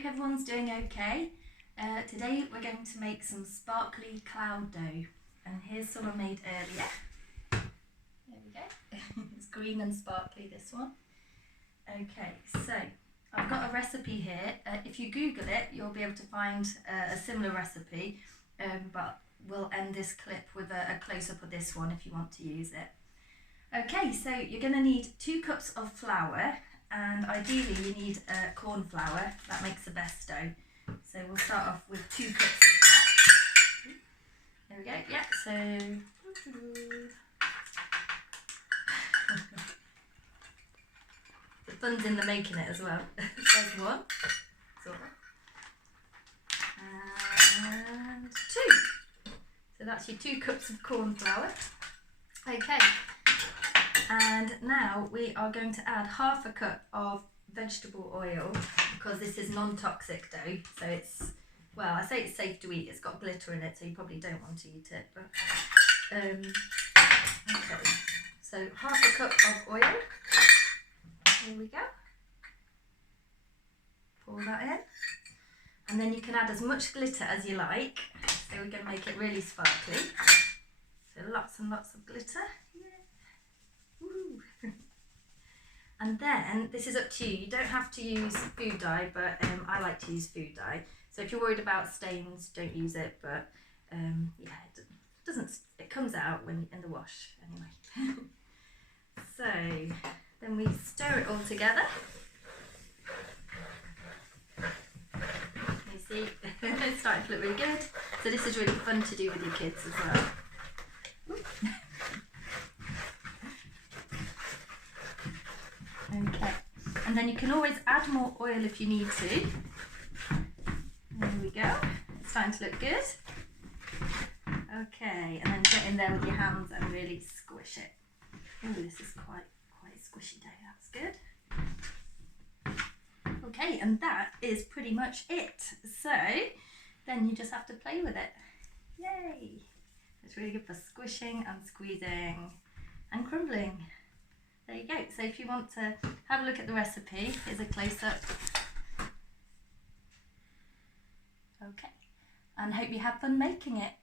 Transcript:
hope everyone's doing okay. Today we're going to make some sparkly cloud dough, and here's some I made earlier. There we go. It's green and sparkly, this one. Okay, so I've got a recipe here. If you Google it, you'll be able to find a similar recipe, but we'll end this clip with a close-up of this one if you want to use it. Okay, so you're going to need 2 cups of flour, and ideally you need corn flour. That makes the best dough. So we'll start off with 2 cups of that. There we go. Yeah, so the fun's in the making it as well. There's 1. And 2. So that's your 2 cups of corn flour. Okay. And now we are going to add half a cup of vegetable oil, because this is non-toxic dough, so it's, well, I say it's safe to eat. It's got glitter in it, so you probably don't want to eat it, but okay, so half a cup of oil. Here we go. Pour that in, and then you can add as much glitter as you like. So we're going to make it really sparkly, so lots and lots of glitter. And then, this is up to you. You don't have to use food dye, but I like to use food dye. So if you're worried about stains, don't use it. But yeah, it comes out when in the wash anyway. So then we stir it all together. You see, it's starting to look really good. So this is really fun to do with your kids as well. Okay, and then you can always add more oil if you need to. There we go. It's starting to look good. Okay, and then get in there with your hands and really squish it. Oh, this is quite squishy dough. That's good. Okay, and that is pretty much it. So then you just have to play with it. Yay! It's really good for squishing and squeezing and crumbling. There you go. So if you want to have a look at the recipe, here's a close-up. Okay, and hope you have fun making it.